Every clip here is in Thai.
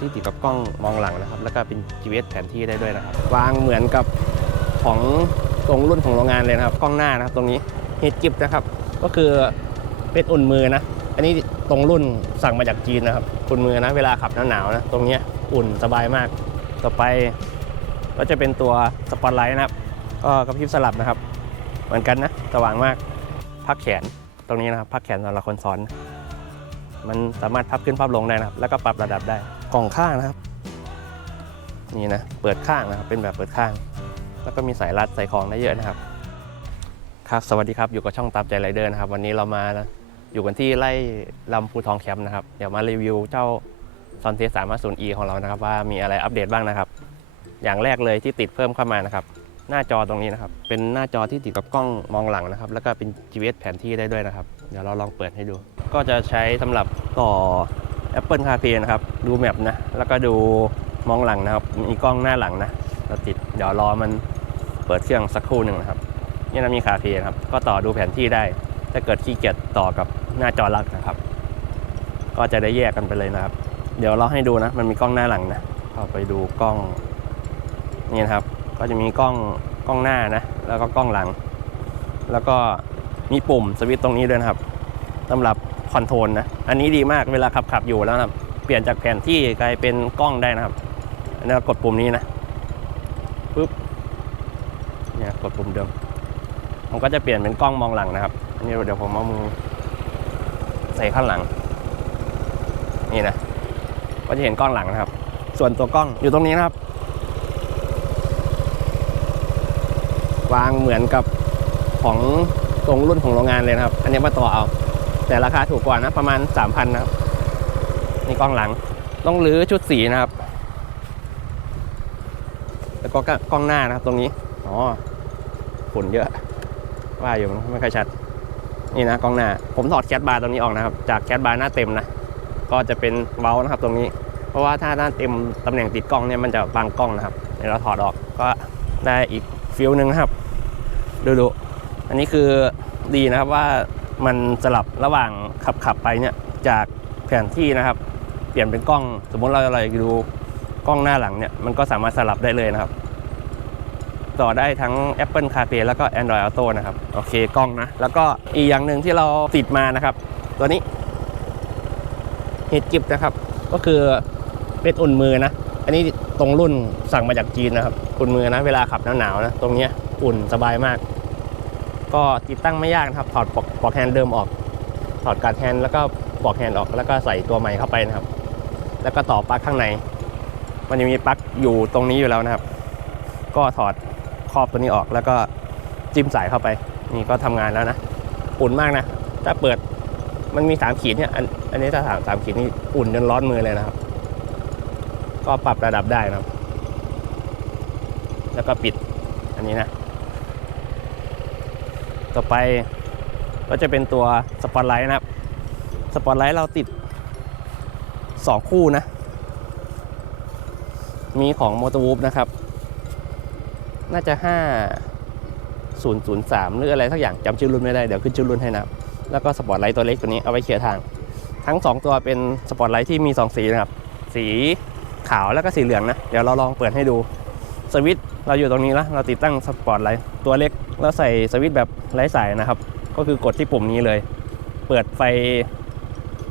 ที่ติดกับกล้องมองหลังนะครับ แล้วก็เป็น GPS แผนที่ได้ด้วยนะครับ วางเหมือนกับของตรงรุ่นของโรงงานเลยนะครับ กล้องหน้านะครับ ตรงนี้เฮดกิฟนะครับ ก็คือเป็นอุ่นมือนะ อันนี้ตรงรุ่นสั่งมาจากจีนนะครับ อุ่นมือนะ เวลาขับหนาวๆนะ ตรงนี้อุ่นสบายมาก ต่อไปก็จะเป็นตัวสปอตไลท์นะครับ ก็กระพริบสลับนะครับ เหมือนกันนะ สว่างมาก พักแขน ตรงนี้นะครับ พักแขนสำหรับคนซ้อน มันสามารถพับขึ้นพับลงได้นะครับ แล้วก็ปรับระดับได้ กล่องข้างนะครับ นี่นะเปิดข้างนะครับเป็นแบบเปิดข้าง แล้วก็มีสายรัดใส่ของได้เยอะนะครับ ครับสวัสดีครับอยู่กับช่องตามใจไรเดอร์นะครับ วันนี้เรามาอยู่กันที่ไร่ลำพูทองแคมป์นะครับ เดี๋ยวมารีวิวเจ้าซอนเทสสามศูนย์ e ของเรานะครับ ว่ามีอะไรอัปเดตบ้างนะครับ อย่างแรกเลยที่ติดเพิ่มเข้ามานะครับ หน้าจอตรงนี้นะครับ เป็นหน้าจอที่ติดกับกล้องมองหลังนะครับ แล้วก็เป็น GPS แผนที่ได้ด้วยนะครับ เดี๋ยวเราลองเปิดให้ดู ก็จะใช้สำหรับต่อ Apple CarPlay นะครับ ดูแมปนะ แล้วก็ดูมองหลังนะครับ มีกล้องหน้าหลังนะเราติด เดี๋ยวรอมันเปิดเครื่องสักครู่หนึ่งนะครับ นี่นะมี CarPlay นะครับ ก็ต่อดูแผนที่ได้ ถ้าเกิดขี้เกียจต่อกับหน้าจอหลักนะครับ ก็จะได้แยกกันไปเลยนะครับ เดี๋ยวเราให้ดูนะ มันมีกล้องหน้าหลังนะเข้าไปดูกล้อง นี่นะครับ ก็จะมีกล้องกล้องหน้านะ แล้วก็กล้องหลัง แล้วก็มีปุ่มสวิตช์ตรงนี้ด้วยนะครับสำหรับ คอนโทรลนะ อันนี้ดีมากเวลาขับขับอยู่แล้วนะครับ เปลี่ยนจากแผนที่กลายเป็นกล้องได้นะครับ อันนี้กดปุ่มนี้นะปุ๊บเนี่ยกดปุ่มเดิม มันก็จะเปลี่ยนเป็นกล้องมองหลังนะครับ อันนี้เดี๋ยวผมเอามือใส่ข้างหลัง นี่นะ ก็จะเห็นกล้องหลังนะครับ ส่วนตัวกล้องอยู่ตรงนี้นะครับ วางเหมือนกับของตรงรุ่นของโรงงานเลยนะครับ อันนี้มาต่อเอา แต่ราคาถูกกว่านะประมาณ 3,000นะครับนี่กล้องหลัง ต้องรื้อชุดสีนะครับ แล้วก็กล้องหน้านะครับตรงนี้ อ๋อฝุ่นเยอะ ว่าอยู่มันไม่ค่อยชัด นี่นะกล้องหน้า ผมถอดแคสบาร์ตรงนี้ออกนะครับ จากแคสบาร์หน้าเต็มนะ ก็จะเป็นเว้านะครับตรงนี้ เพราะว่าถ้าหน้าเต็มตำแหน่งติดกล้องเนี่ยมันจะบังกล้องนะครับเดี๋ยวเราถอดออกก็ได้อีกฟิลหนึ่งนะครับ ดูดูอันนี้คือดีนะครับว่า มันสลับระหว่างขับขับไปเนี่ยจากแผนที่นะครับ เปลี่ยนเป็นกล้อง สมมติเราอยากดูกล้องหน้าหลังเนี่ยมันก็สามารถสลับได้เลยนะครับ ต่อได้ทั้ง Apple CarPlay แล้วก็ Android Auto นะครับ โอเคกล้องนะ แล้วก็อีกอย่างหนึ่งที่เราติดมานะครับ ตัวนี้เฮดกิฟนะครับ ก็คือเป็นอุ่นมือนะ อันนี้ตรงรุ่นสั่งมาจากจีนนะครับ อุ่นมือนะ เวลาขับหนาวๆนะ ตรงเนี้ยอุ่นสบายมาก ก็ติดตั้งไม่ยากนะครับ ถอดปลอกปลอกแฮนด์เดิมออก ถอดการ์ดแฮนด์แล้วก็ปลอกแฮนด์ออก แล้วก็ใส่ตัวใหม่เข้าไปนะครับ แล้วก็ต่อปลั๊กข้างใน มันจะมีปลั๊กอยู่ตรงนี้อยู่แล้วนะครับ ก็ถอดครอบตัวนี้ออก แล้วก็จิ้มสายเข้าไป นี่ก็ทำงานแล้วนะ อุ่นมากนะ ถ้าเปิดมันมีสามขีดเนี่ยอันอันนี้ถ้าสามสามขีดนี่อุ่นจนร้อนมือเลยนะครับ ก็ปรับระดับได้นะครับ แล้วก็ปิดอันนี้นะ ต่อไปก็จะเป็นตัวสปอตไลท์นะครับ สปอตไลท์เราติด 2 คู่นะ มีของมอเตอร์วูฟนะครับ น่าจะ 5003 หรืออะไรสักอย่างจำชื่อรุ่นไม่ได้ เดี๋ยวขึ้นชื่อรุ่นให้นะครับ แล้วก็สปอตไลท์ตัวเล็กตัวนี้เอาไว้เคลียร์ทาง ทั้ง 2 ตัวเป็นสปอตไลท์ที่มี 2 สีนะครับ สีขาวแล้วก็สีเหลืองนะ เดี๋ยวเราลองเปิดให้ดู สวิตช์ เราอยู่ตรงนี้แล้วเราติดตั้งสปอร์ตไลท์ตัวเล็กแล้วใส่สวิตช์แบบไร้สายนะครับ ก็คือกดที่ปุ่มนี้เลย เปิดไฟ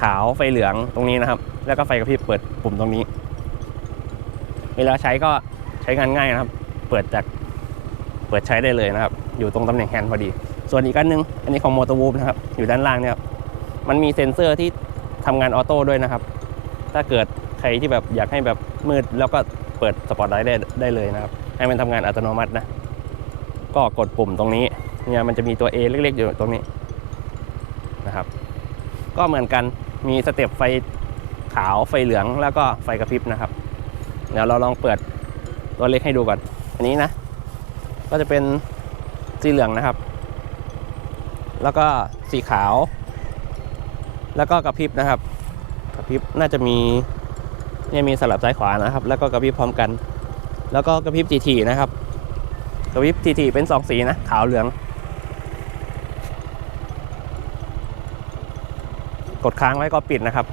ขาวไฟเหลืองตรงนี้นะครับ แล้วก็ไฟกระพริบเปิดปุ่มตรงนี้ เวลาใช้ก็ใช้งานง่ายนะครับ เปิดจากเปิดใช้ได้เลยนะครับ อยู่ตรงตำแหน่งแฮนด์พอดี ส่วนอีกอันหนึง อันนี้ของมอเตอร์วูฟนะครับ อยู่ด้านล่างเนี่ยครับมันมีเซ็นเซอร์ที่ทำงานออโต้ด้วยนะครับ ถ้าเกิดใครที่แบบอยากให้แบบมืดแล้วก็เปิดสปอตไลท์ได้ได้เลยนะครับ ให้มันทำงานอัตโนมัตินะ ก็กดปุ่มตรงนี้เนี่ยมันจะมีตัว A เล็กๆอยู่ตรงนี้นะครับ ก็เหมือนกันมีสเต็ปไฟขาวไฟเหลืองแล้วก็ไฟกระพริบนะครับ เดี๋ยวเราลองเปิดตัวเล็กให้ดูก่อน อันนี้นะ ก็จะเป็นสีเหลืองนะครับ แล้วก็สีขาว แล้วก็กระพริบนะครับ กระพริบน่าจะมีเนี่ยมีสลับซ้ายขวานะครับ แล้วก็กระพริบพร้อมกัน แล้วก็กระพริบทีๆนะครับ กระพริบทีๆเป็นสองสีนะ ขาวเหลือง กดค้างไว้ก็ปิดนะครับ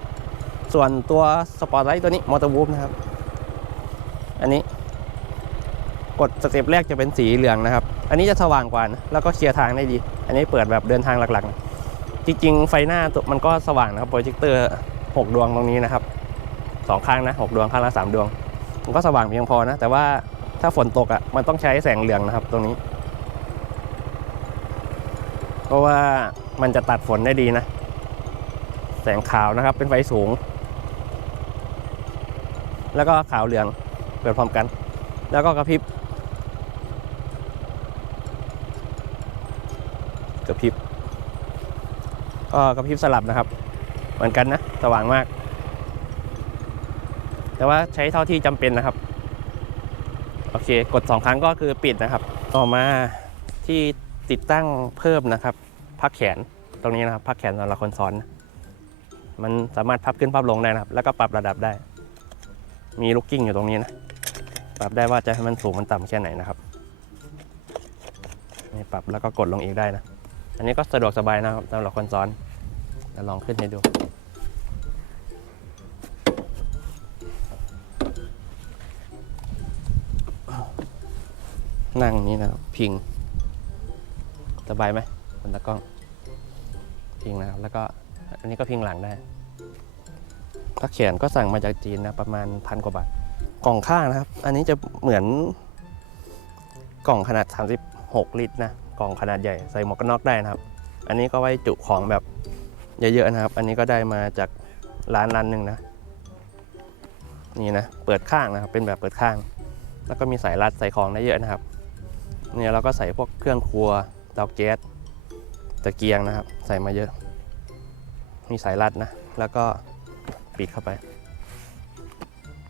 ส่วนตัวสปอร์ตไลท์ตัวนี้มอเตอร์วูฟนะครับ อันนี้กดสเต็ปแรกจะเป็นสีเหลืองนะครับ อันนี้จะสว่างกว่านะแล้วก็เคลียร์ทางได้ดี อันนี้เปิดแบบเดินทางหลักๆ จริงๆ ไฟหน้าตัวมันก็สว่างนะครับโปรเจคเตอร์ 6 ดวงตรงนี้นะครับสองข้างนะหกดวงข้างละสามดวง มันก็สว่างเพียงพอนะ แต่ว่าถ้าฝนตกอะมันต้องใช้แสงเหลืองนะครับตรงนี้ เพราะว่ามันจะตัดฝนได้ดีนะ แสงขาวนะครับเป็นไฟสูง แล้วก็ขาวเหลืองเปิดพร้อมกัน แล้วก็กระพริบกระพริบก็กระพริบสลับนะครับ เหมือนกันนะ สว่างมาก แต่ว่าใช้เท่าที่จำเป็นนะครับ โอเค กด 2 ครั้งก็คือปิดนะครับ ต่อมาที่ติดตั้งเพิ่มนะครับ พักแขนตรงนี้นะครับ พักแขนสำหรับคนซ้อน มันสามารถพับขึ้นพับลงได้นะครับ แล้วก็ปรับระดับได้ มีลูกกิ้งอยู่ตรงนี้นะ ปรับได้ว่าจะให้มันสูงมันต่ำแค่ไหนนะครับนี่ปรับแล้วก็กดลงอีกได้นะ อันนี้ก็สะดวกสบายนะครับสำหรับคนซ้อนเดี๋ยวลองขึ้นให้ดู นั่งนี้นะครับพิง สบายไหมบนตะกล้องพิงนะครับ แล้วก็อันนี้ก็พิงหลังได้พักแขนก็สั่งมาจากจีนนะประมาณพันกว่าบาท กล่องข้างนะครับ อันนี้จะเหมือนกล่องขนาด 36 ลิตรนะกล่องขนาดใหญ่ใส่หมวกกันน็อกได้นะครับ อันนี้ก็ไว้จุของแบบเยอะๆนะครับ อันนี้ก็ได้มาจากร้านร้านหนึ่งนะ นี่นะ เปิดข้างนะครับ เป็นแบบเปิดข้าง แล้วก็มีสายรัดใส่ของได้เยอะนะครับ เนี่ยเราก็ใส่พวกเครื่องครัวเตาแก๊สตะเกียงนะครับ ใส่มาเยอะ มีสายรัดนะ แล้วก็ปิดเข้าไป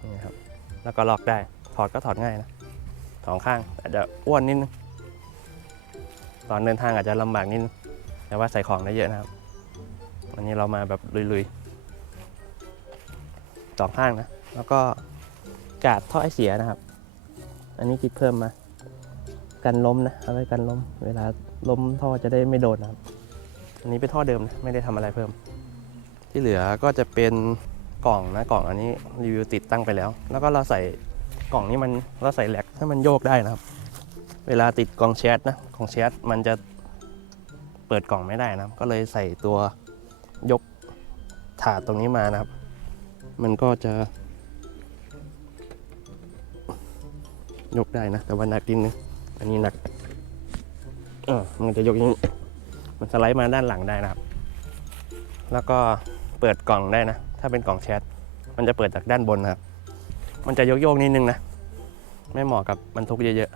นี่ครับแล้วก็ล็อกได้ถอดก็ถอดง่ายนะสองข้างอาจจะอ้วนนิดนึงตอนเดินทางอาจจะลำบากนิดนึงแต่ว่าใส่ของได้เยอะนะครับวันนี้เรามาแบบลุยๆสองข้างนะ แล้วก็กาดท่อไอเสียนะครับ อันนี้ติดเพิ่มมา กันล้มนะเอาไว้กันล้ม เวลาล้มท่อจะได้ไม่โดนนะครับอันนี้เป็นท่อเดิมนะไม่ได้ทำอะไรเพิ่ม ที่เหลือก็จะเป็นกล่องนะกล่องอันนี้รีวิวติดตั้งไปแล้ว แล้วก็เราใส่กล่องนี้มันเราใส่แหลกให้มันโยกได้นะครับ เวลาติดกล่องแชทนะกล่องแชทมันจะเปิดกล่องไม่ได้นะก็เลยใส่ตัวยกถาดตรงนี้มานะครับ มันก็จะ ยกได้นะ แต่ว่าหนักนิดนึง อันนี้หนักเออมันจะยกอย่างนี้มันสไลด์มาด้านหลังได้นะครับ แล้วก็เปิดกล่องได้นะ ถ้าเป็นกล่องแชท มันจะเปิดจากด้านบนนะครับ มันจะโยกๆนิดนึงนะ ไม่เหมาะกับบรรทุกเยอะ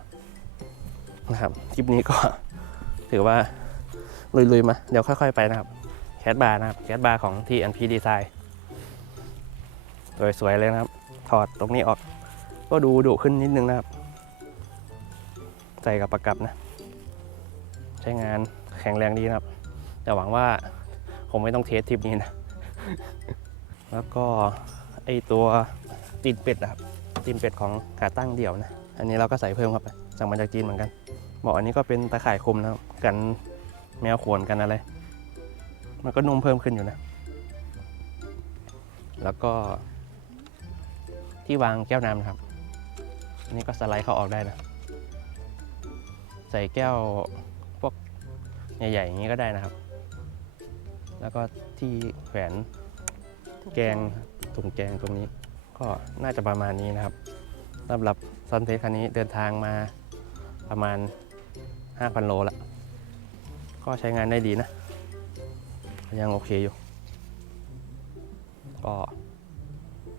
ๆนะครับ คลิปนี้ก็ถือว่าลุยๆมา เดี๋ยวค่อยๆไปนะครับ แคสบาร์นะครับ แคสบาร์ของ TNP Design สวยๆเลยนะครับ ถอดตรงนี้ออก ก็ดูดุขึ้นนิดนึงนะครับ ใส่กับประกับนะ ใช้งานแข็งแรงดีนะครับ แต่หวังว่าคงไม่ต้องเทสทริปนี้นะ แล้วก็ไอตัวตีนเป็ดนะครับตีนเป็ดของขาตั้งเดี่ยวนะ อันนี้เราก็ใส่เพิ่มเข้าไปสั่งมาจากจีนเหมือนกันบอกอันนี้ก็เป็นตะข่ายคุมนะครับกันแมวขวนกันอะไร มันก็นุ่มเพิ่มขึ้นอยู่นะ แล้วก็ที่วางแก้วน้ำนะครับ อันนี้ก็สไลด์เข้าออกได้นะ ใส่แก้วพวกใหญ่ๆอย่างนี้ก็ได้นะครับ แล้วก็ที่แขวนแกงถุงแกงตรงนี้ ก็น่าจะประมาณนี้นะครับสำหรับซันเทสคันนี้เดินทางมาประมาณ 5,000 โลละก็ใช้งานได้ดีนะ ยังโอเคอยู่ ก็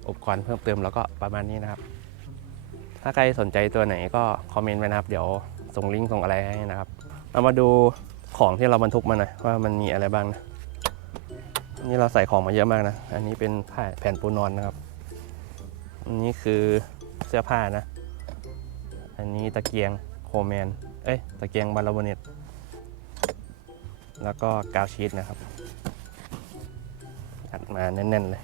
อุปกรณ์เพิ่มเติมแล้วก็ประมาณนี้นะครับ ถ้าใครสนใจตัวไหนก็คอมเมนต์ไว้นะครับ เดี๋ยว ส่งลิงก์ส่งอะไรให้นะครับเรามาดูของที่เราบรรทุกมาหน่อยว่ามันมีอะไรบ้างนะนี่เราใส่ของมาเยอะมากนะ อันนี้เป็นผ้าแผ่นปูนอนนะครับ อันนี้คือเสื้อผ้านะ อันนี้ตะเกียงโคแมน เอ้ยตะเกียงบาลาโบเนตแล้วก็กาวชีตนะครับอัดมาแน่นๆเลย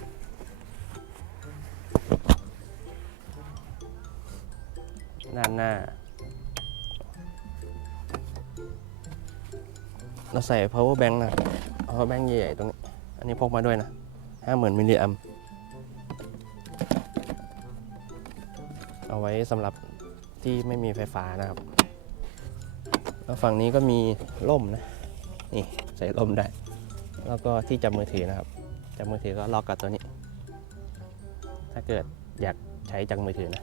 ด้านหน้า เราใส่ power bank นะ power bank ใหญ่ๆตรงนี้ อันนี้พกมาด้วยนะห้าหมื่นมิลลิแอมเอาไว้สำหรับที่ไม่มีไฟฟ้านะครับ แล้วฝั่งนี้ก็มีล่มนะ นี่ใส่ล่มได้ แล้วก็ที่จับมือถือนะครับ จับมือถือก็ล็อกกับตัวนี้ ถ้าเกิดอยากใช้จับมือถือนะ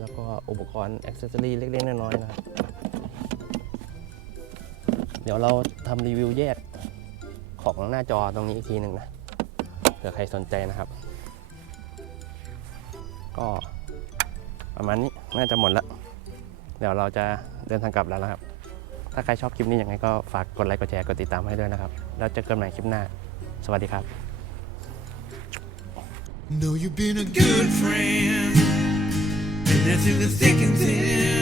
แล้วก็อุปกรณ์อ็อกเซสซอรี่เล็กๆน้อยๆนะครับ เดี๋ยวเราทำรีวิวแยกของหน้าจอตรงนี้อีกทีหนึ่งนะเผื่อใครสนใจนะครับ ก็ประมาณนี้น่าจะหมดแล้วเดี๋ยวเราจะเดินทางกลับแล้วนะครับ ถ้าใครชอบคลิปนี้ยังไงก็ฝากกดไลค์ กดแชร์ กดติดตามให้ด้วยนะครับ แล้วเจอกันใหม่คลิปหน้า สวัสดีครับ Know you've been a good friend, and that's in the thick and thin.